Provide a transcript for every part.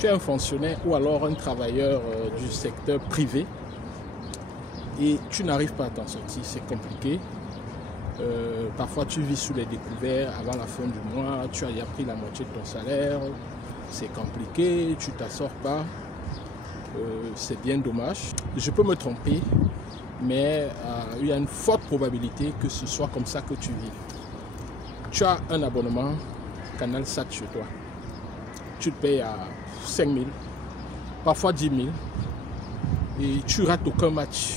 Tu es un fonctionnaire ou alors un travailleur du secteur privé et tu n'arrives pas à t'en sortir, c'est compliqué. Parfois tu vis sous les découverts avant la fin du mois, tu as déjà pris la moitié de ton salaire, c'est compliqué, tu ne t'en sors pas, c'est bien dommage. Je peux me tromper, mais il y a une forte probabilité que ce soit comme ça que tu vis. Tu as un abonnement Canal Sat chez toi, tu te payes à 5 000, parfois 10 000, et tu rates aucun match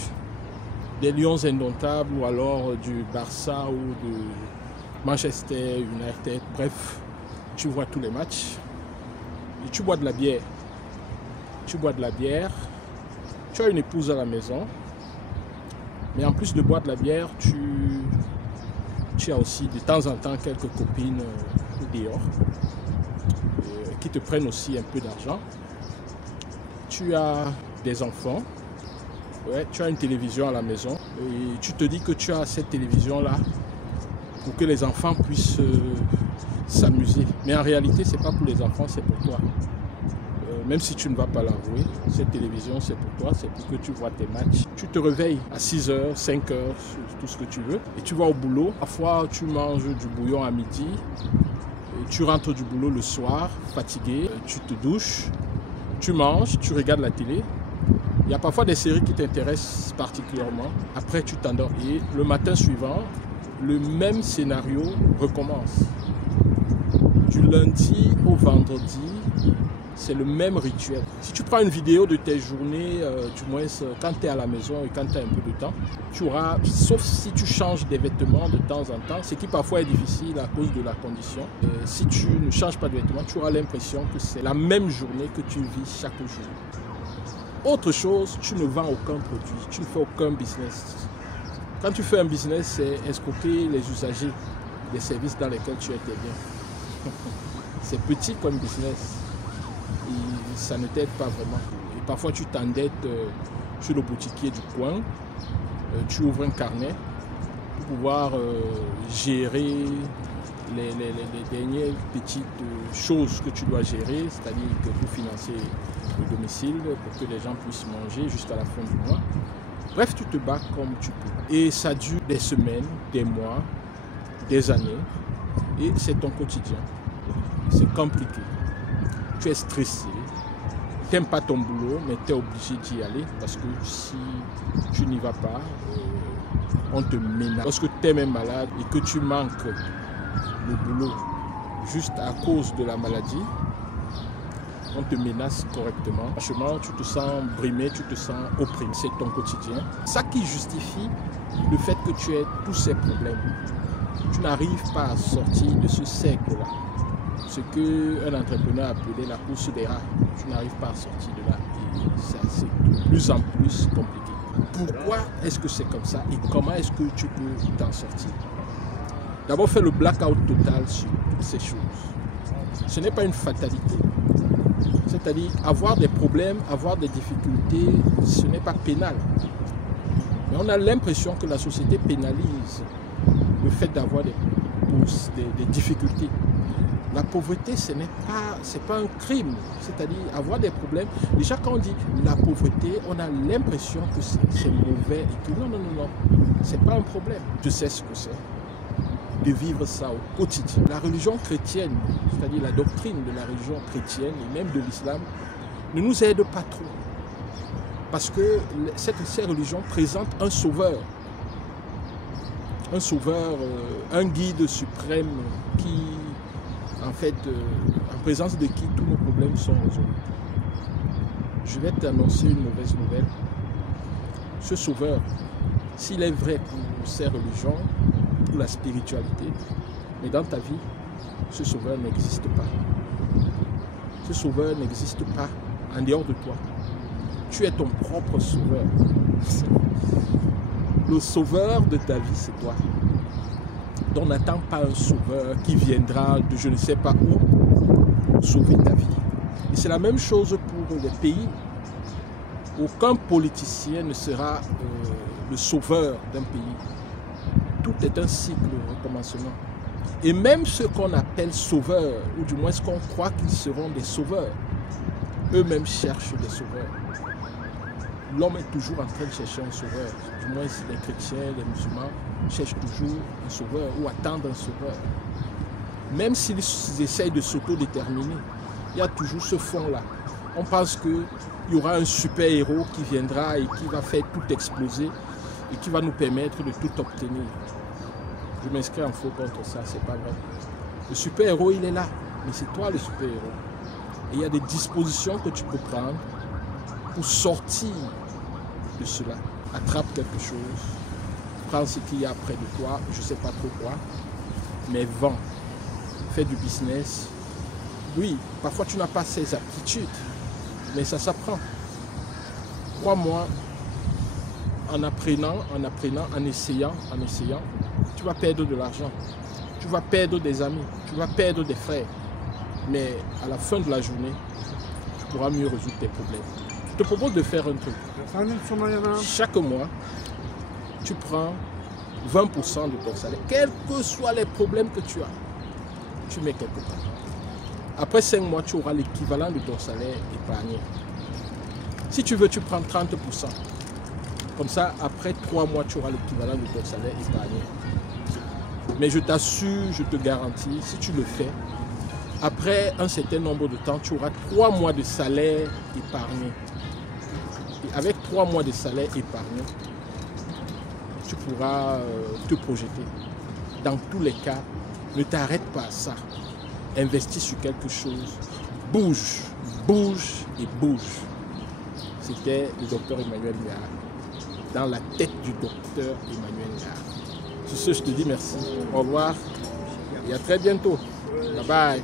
des Lions indomptables ou alors du Barça ou de Manchester United, bref, tu vois tous les matchs et tu bois de la bière. Tu bois de la bière, tu as une épouse à la maison, mais en plus de boire de la bière, tu as aussi de temps en temps quelques copines dehors qui te prennent aussi un peu d'argent. Tu as des enfants. Ouais, tu as une télévision à la maison et tu te dis que tu as cette télévision-là pour que les enfants puissent s'amuser. Mais en réalité, ce n'est pas pour les enfants, c'est pour toi. Même si tu ne vas pas l'avouer, cette télévision, c'est pour toi, c'est pour que tu vois tes matchs. Tu te réveilles à 6 h, 5 h, tout ce que tu veux, et tu vas au boulot. Parfois, tu manges du bouillon à midi, et tu rentres du boulot le soir, fatigué, tu te douches, tu manges, tu regardes la télé. Il y a parfois des séries qui t'intéressent particulièrement. Après, tu t'endors. Et le matin suivant, le même scénario recommence. Du lundi au vendredi, c'est le même rituel. Si tu prends une vidéo de tes journées, du moins quand tu es à la maison et quand tu as un peu de temps, tu auras, sauf si tu changes des vêtements de temps en temps, ce qui parfois est difficile à cause de la condition. Si tu ne changes pas de vêtements, tu auras l'impression que c'est la même journée que tu vis chaque jour. Autre chose, tu ne vends aucun produit, tu ne fais aucun business. Quand tu fais un business, c'est escroquer les usagers des services dans lesquels tu interviens. C'est petit comme business et ça ne t'aide pas vraiment. Et parfois tu t'endettes sur le boutiquier du coin, tu ouvres un carnet pour pouvoir gérer les dernières petites choses que tu dois gérer, c'est-à-dire que pour financer le domicile, pour que les gens puissent manger jusqu'à la fin du mois. Bref, tu te bats comme tu peux. Et ça dure des semaines, des mois, des années. Et c'est ton quotidien. C'est compliqué. Tu es stressé. Tu n'aimes pas ton boulot, mais tu es obligé d'y aller parce que si tu n'y vas pas, on te menace. Lorsque tu es même malade et que tu manques le boulot juste à cause de la maladie, on te menace correctement. Franchement, tu te sens brimé, tu te sens opprimé. C'est ton quotidien. Ça qui justifie le fait que tu aies tous ces problèmes. Tu n'arrives pas à sortir de ce cercle-là. Ce qu'un entrepreneur appelait la course des rats. Tu n'arrives pas à sortir de là. Et ça, c'est de plus en plus compliqué. Pourquoi est-ce que c'est comme ça et comment est-ce que tu peux t'en sortir? D'abord, fais le blackout total sur toutes ces choses. Ce n'est pas une fatalité. C'est-à-dire, avoir des problèmes, avoir des difficultés, ce n'est pas pénal. Mais on a l'impression que la société pénalise le fait d'avoir des difficultés. La pauvreté, ce n'est pas un crime. C'est-à-dire, avoir des problèmes. Déjà, quand on dit la pauvreté, on a l'impression que c'est mauvais et que non, ce n'est pas un problème. Je sais ce que c'est de vivre ça au quotidien. La religion chrétienne, c'est-à-dire la doctrine de la religion chrétienne et même de l'islam, ne nous aide pas trop. Parce que ces religions présentent un sauveur. Un sauveur, un guide suprême qui, en fait, en présence de qui tous nos problèmes sont résolus. Je vais t'annoncer une mauvaise nouvelle. Ce sauveur, s'il est vrai pour ces religions, pour la spiritualité, mais dans ta vie, ce sauveur n'existe pas. Ce sauveur n'existe pas en dehors de toi. Tu es ton propre sauveur. Le sauveur de ta vie, c'est toi. Donc n'attends pas un sauveur qui viendra de je ne sais pas où sauver ta vie. Et c'est la même chose pour les pays. Aucun politicien ne sera le sauveur d'un pays. Tout est un cycle de recommencement. Et même ceux qu'on appelle sauveurs, ou du moins ce qu'on croit qu'ils seront des sauveurs, eux-mêmes cherchent des sauveurs. L'homme est toujours en train de chercher un sauveur. Du moins, les chrétiens, les musulmans cherchent toujours un sauveur ou attendent un sauveur. Même s'ils essayent de s'autodéterminer, il y a toujours ce fond-là. On pense qu'il y aura un super-héros qui viendra et qui va faire tout exploser et qui va nous permettre de tout obtenir. Je m'inscris en faux contre ça, c'est pas vrai. Le super-héros, il est là, mais c'est toi le super-héros. Et il y a des dispositions que tu peux prendre pour sortir de cela. Attrape quelque chose, prends ce qu'il y a près de toi, je ne sais pas trop quoi, mais vends, fais du business. Oui, parfois tu n'as pas ces aptitudes, mais ça s'apprend. Crois-moi, en apprenant, en essayant, tu vas perdre de l'argent, tu vas perdre des amis, tu vas perdre des frères, mais à la fin de la journée, tu pourras mieux résoudre tes problèmes. Je te propose de faire un truc. Chaque mois, tu prends 20% de ton salaire, quels que soient les problèmes que tu as, tu mets quelque part. Après 5 mois, tu auras l'équivalent de ton salaire épargné. Si tu veux, tu prends 30%. Comme ça, après 3 mois, tu auras l'équivalent de ton salaire épargné. Mais je t'assure, je te garantis, si tu le fais, après un certain nombre de temps, tu auras 3 mois de salaire épargné. Et avec 3 mois de salaire épargné, tu pourras te projeter. Dans tous les cas, ne t'arrête pas à ça. Investis sur quelque chose. Bouge, bouge et bouge. C'était le docteur Emmanuel Niara. Dans la tête du docteur Emmanuel Niara. Sur ce, je te dis merci. Au revoir et à très bientôt. Bye bye.